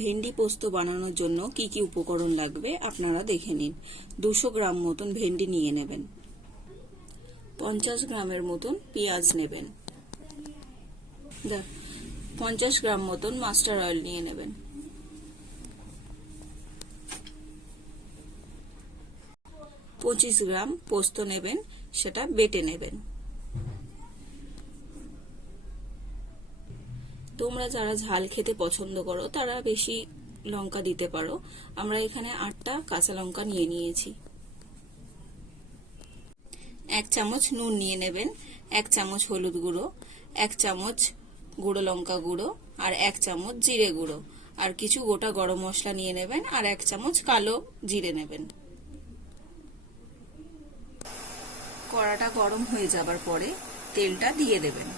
ভেন্ডি পোস্ত বানানোর জন্য কি কি উপকরণ লাগবে আপনারা দেখে নিন। 200 গ্রাম মতন ভেন্ডি নিয়ে নেবেন। 50 গ্রামের মতন পেঁয়াজ নেবেন। 50 গ্রাম মতন মাস্টার অয়েল নিয়ে নেবেন। 25 গ্রাম পোস্ত নেবেন, সেটা বেটে নেবেন। তোমরা যারা ঝাল খেতে পছন্দ করো তারা বেশি লঙ্কা দিতে পারো। আমরা এখানে 8টা কাঁচা লঙ্কা নিয়ে নিয়েছি। 1 চামচ নুন নিয়ে নেবেন, 1 চামচ হলুদ গুঁড়ো, 1 চামচ গুঁড়ো লঙ্কা গুঁড়ো, আর 1 চামচ জিরে গুঁড়ো, আর কিছু গোটা গরম মশলা নিয়ে নেবেন, আর 1 চামচ কালো জিরে নেবেন। কড়াটা গরম হয়ে যাবার পরে তেলটা দিয়ে দেবেন।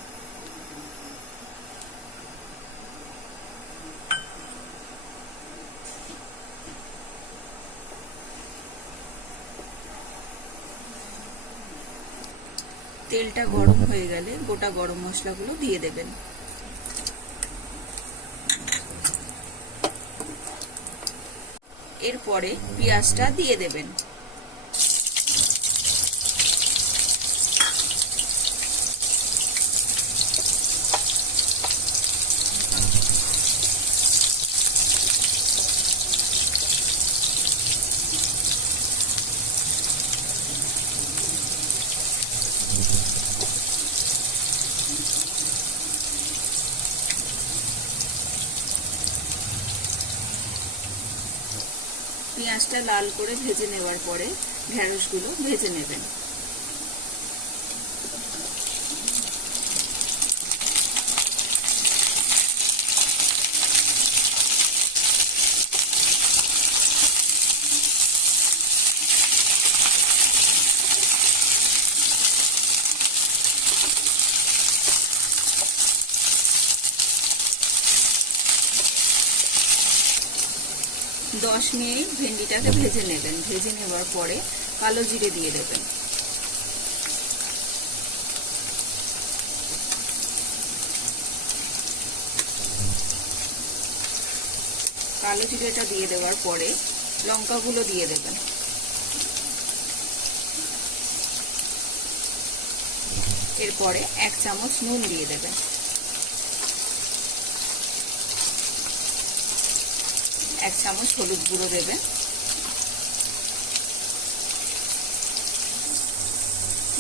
তেলটা গরম হয়ে গেলে গোটা গরম মশলাগুলো দিয়ে দেবেন। এরপরে পেঁয়াজটা দিয়ে দেবেন। পেঁয়াজটা লাল করে ভেজে নেওয়ার পরে ঢেঁড়সগুলো ভেজে নেবেন। দশ মিনিট ভেন্ডিটাকে ভেজে নেবেন। ভেজে নেওয়ার পরে কালো জিরে দিয়ে দেবেন। কালো জিরেটা দিয়ে দেওয়ার পরে লঙ্কাগুলো দিয়ে দেবেন। এরপরে 1 চামচ নুন দিয়ে দেবেন। 1 চামচ হলুদ গুঁড়ো দেবেন।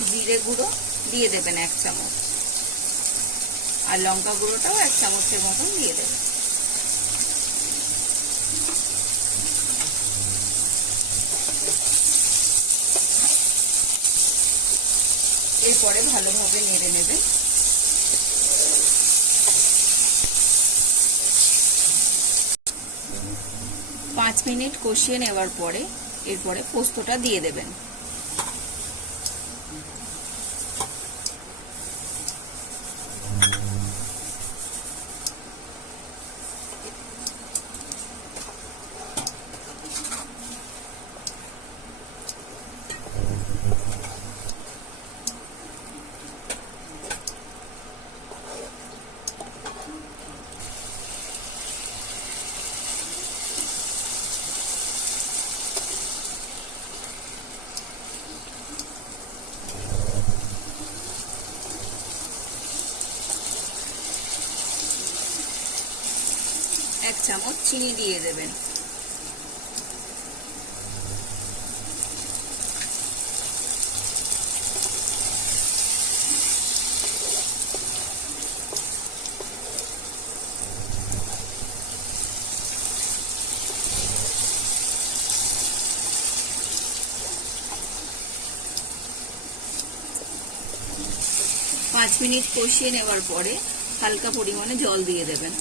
জিরে গুঁড়ো দিয়ে দেবেন 1 চামচ, আর লঙ্কা গুঁড়োটাও 1 চামচের মতন দিয়ে দেবেন। এরপরে ভালোভাবে নেড়ে নেবেন। পাঁচ মিনিট কষিয়ে নেওয়ার পরে এরপরে পোস্তটা দিয়ে দেবেন। এক চামচ চিনি দিয়ে দেবেন। পাঁচ মিনিট কষিয়ে নেওয়ার পরে হালকা পরিমাণে জল দিয়ে দেবেন।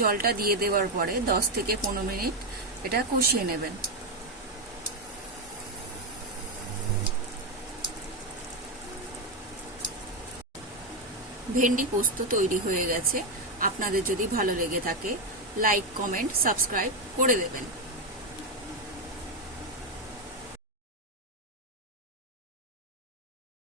জলটা দিয়ে দেওয়ার পরে 10 থেকে 15 মিনিট এটা কষিয়ে নেবেন। ভেন্ডি পোস্ত তৈরি হয়ে গেছে। আপনাদের যদি ভালো লেগে থাকে লাইক, কমেন্ট, সাবস্ক্রাইব করে দেবেন।